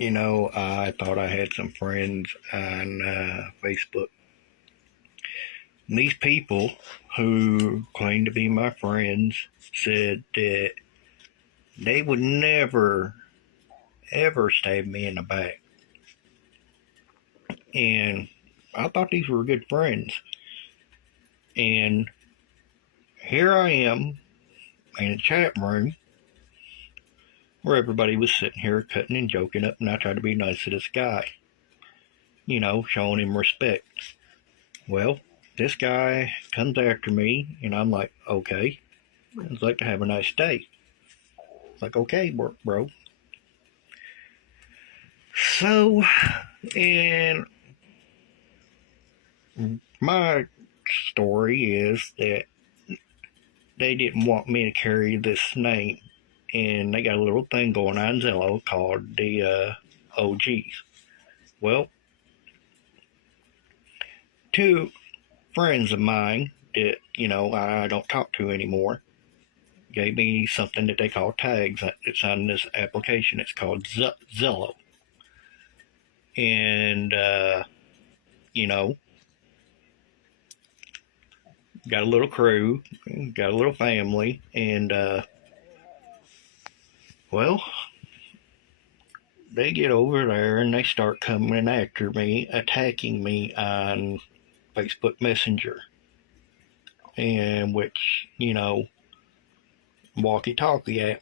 I thought I had some friends on Facebook. And these people who claim to be my friends said that they would never, ever stab me in the back. And I thought these were good friends. And here I am in a chat room where everybody was sitting here cutting and joking up, and I tried to be nice to this guy, showing him respect. Well, this guy comes after me, and I'm like, okay, I'd like to have a nice day. Like, okay, bro. So, and my story is that they didn't want me to carry this name, and they got a little thing going on Zillow called the OGs. Well, two friends of mine that I don't talk to anymore gave me something that they call tags. It's on this application. It's called Zillow, and you know, got a little crew, got a little family, and well, they get over there and they start coming after me, attacking me on Facebook Messenger, and which walkie-talkie app.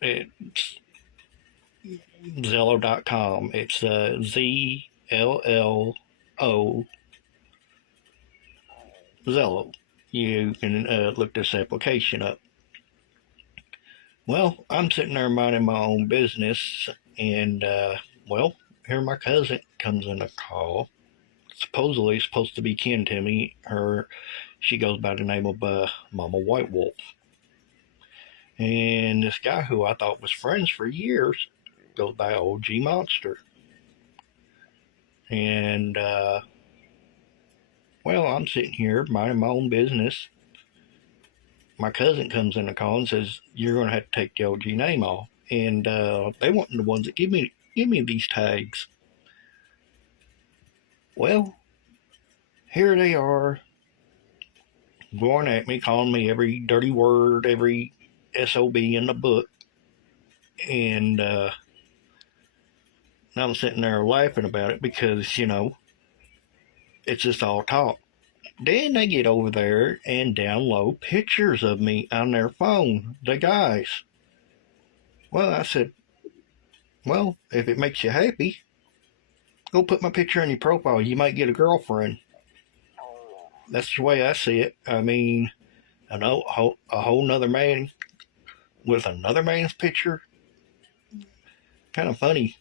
It's Zello.com. It's ZLLO Zello. You can look this application up. Well, I'm sitting there minding my own business, and well, here my cousin comes in a call. Supposedly supposed to be kin to me. She goes by the name of Mama White Wolf. And this guy who I thought was friends for years goes by OG Monster. And well, I'm sitting here minding my own business. My cousin comes in the call and says, "You're going to have to take the OG name off." And they weren't the ones that give me these tags. Well, here they are going at me, calling me every dirty word, every SOB in the book. And I'm sitting there laughing about it because, it's just all talk. Then they get over there and download pictures of me on their phone, the guys. Well, I said, well, if it makes you happy, go put my picture on your profile. You might get a girlfriend. That's the way I see it. I mean, I know a whole nother man with another man's picture. Kind of funny.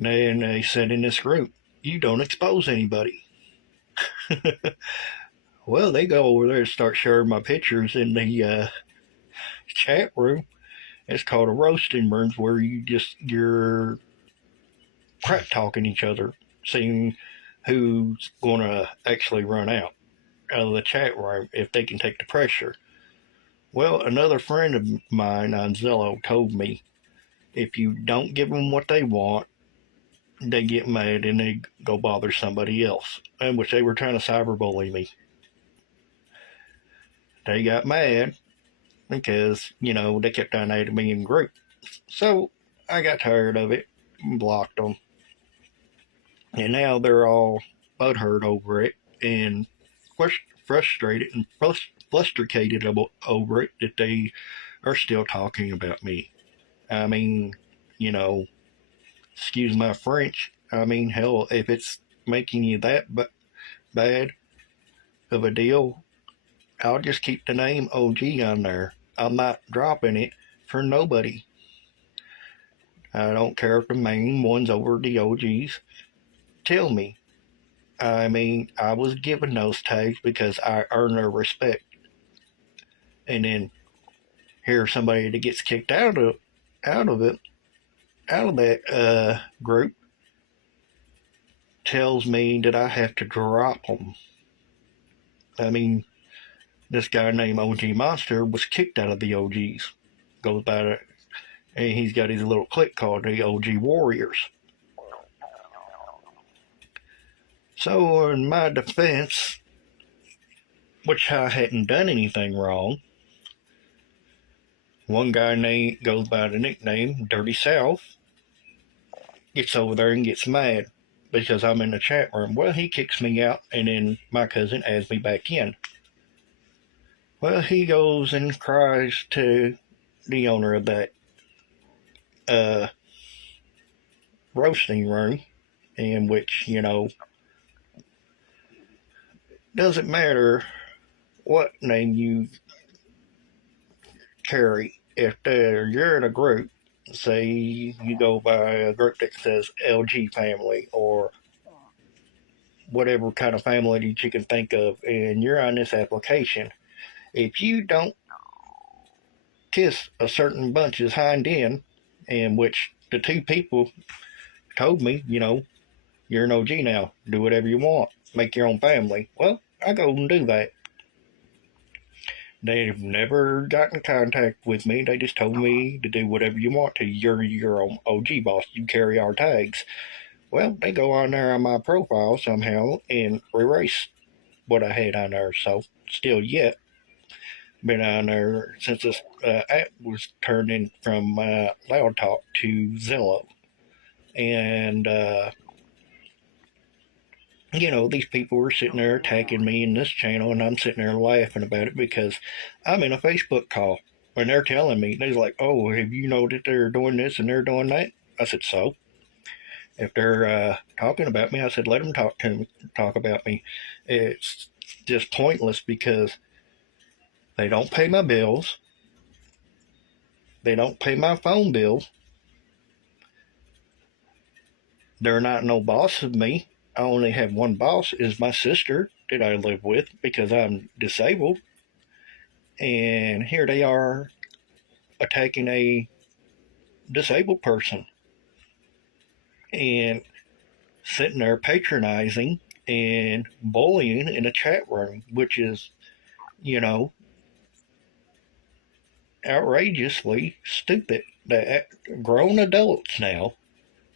And they said in this group, you don't expose anybody. Well, they go over there and start sharing my pictures in the chat room. It's called a roasting room, where you're crap talking each other, seeing who's going to actually run out of the chat room if they can take the pressure. Well, another friend of mine on Zello told me if you don't give them what they want, they get mad and they go bother somebody else, in which they were trying to cyberbully me. They got mad because, they kept on adding me in group. So I got tired of it and blocked them. And now they're all butthurt over it and frustrated and frustrated over it that they are still talking about me. I mean, excuse my French. I mean, hell, if it's making you that bad of a deal, I'll just keep the name OG on there. I'm not dropping it for nobody. I don't care if the main one's over the OGs. Tell me. I mean, I was given those tags because I earn their respect. And then here's somebody that gets kicked out of that group tells me that I have to drop them. I mean, this guy named OG Monster was kicked out of the OGs. Goes by it, And he's got his little clique called the OG Warriors. So, in my defense, which I hadn't done anything wrong, one guy goes by the nickname Dirty South, gets over there and gets mad because I'm in the chat room. Well, he kicks me out, and then my cousin adds me back in. Well, he goes and cries to the owner of that roasting room, in which, doesn't matter what name you carry. If you're in a group, say you go by a group that says LG family or whatever kind of family that you can think of, and you're on this application, if you don't kiss a certain bunch's hind end, in which the two people told me, you're an OG now, do whatever you want, make your own family. Well, I go and do that. They've never got in contact with me. They just told me to do whatever you want to. You're your own OG boss. You carry our tags. Well, they go on there on my profile somehow and erase what I had on there. So, still yet, been on there since this app was turned in from Loud Talk to Zillow. And, these people were sitting there attacking me in this channel, and I'm sitting there laughing about it because I'm in a Facebook call. When they're telling me, they're like, oh, have you know that they're doing this and they're doing that? I said, so? If they're talking about me, I said, let them talk about me. It's just pointless because they don't pay my bills. They don't pay my phone bills. They're not no boss of me. I only have one boss, is my sister that I live with because I'm disabled. And here they are attacking a disabled person and sitting there patronizing and bullying in a chat room, which is, outrageously stupid. That grown adults now,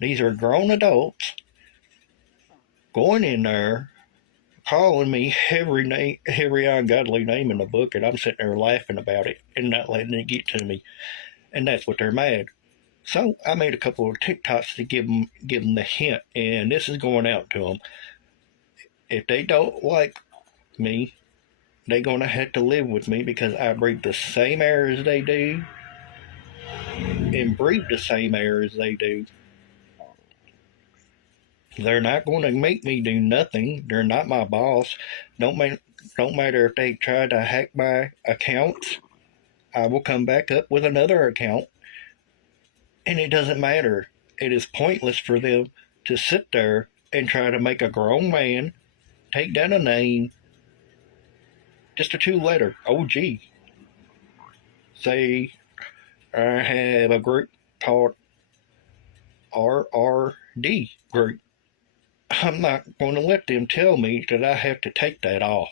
these are grown adults, going in there, calling me every ungodly name in the book, and I'm sitting there laughing about it and not letting it get to me. And that's what they're mad. So I made a couple of TikToks to give them the hint, and this is going out to them. If they don't like me, they're going to have to live with me because I breathe the same air as they do and breathe the same air as they do. They're not going to make me do nothing. They're not my boss. Don't matter if they try to hack my accounts. I will come back up with another account. And it doesn't matter. It is pointless for them to sit there and try to make a grown man take down a name, just a 2-letter, OG. Say, I have a group called RRD group. I'm not going to let them tell me that I have to take that off.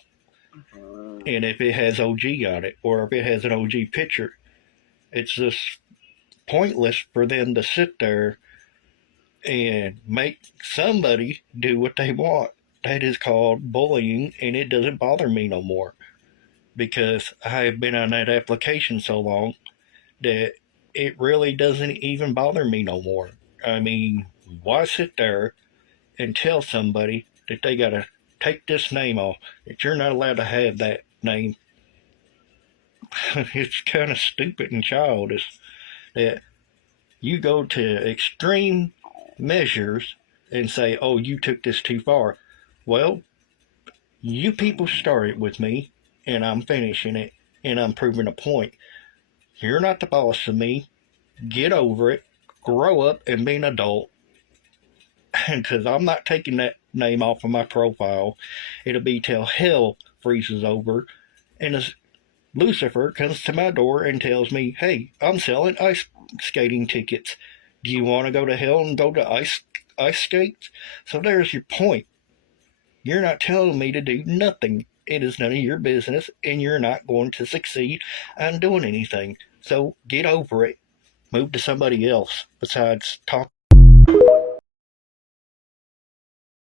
And if it has OG on it, or if it has an OG picture, it's just pointless for them to sit there and make somebody do what they want. That is called bullying, and it doesn't bother me no more because I have been on that application so long that it really doesn't even bother me no more. I mean, why sit there and tell somebody that they gotta take this name off, that you're not allowed to have that name? It's kind of stupid and childish that you go to extreme measures and say, oh, you took this too far. Well, you people started with me, and I'm finishing it, and I'm proving a point. You're not the boss of me. Get over it. Grow up and be an adult. Because I'm not taking that name off of my profile. It'll be till hell freezes over, and Lucifer comes to my door and tells me, hey, I'm selling ice skating tickets. Do you want to go to hell and go to ice skates? So there's your point. You're not telling me to do nothing. It is none of your business, and you're not going to succeed on doing anything. So get over it. Move to somebody else besides talk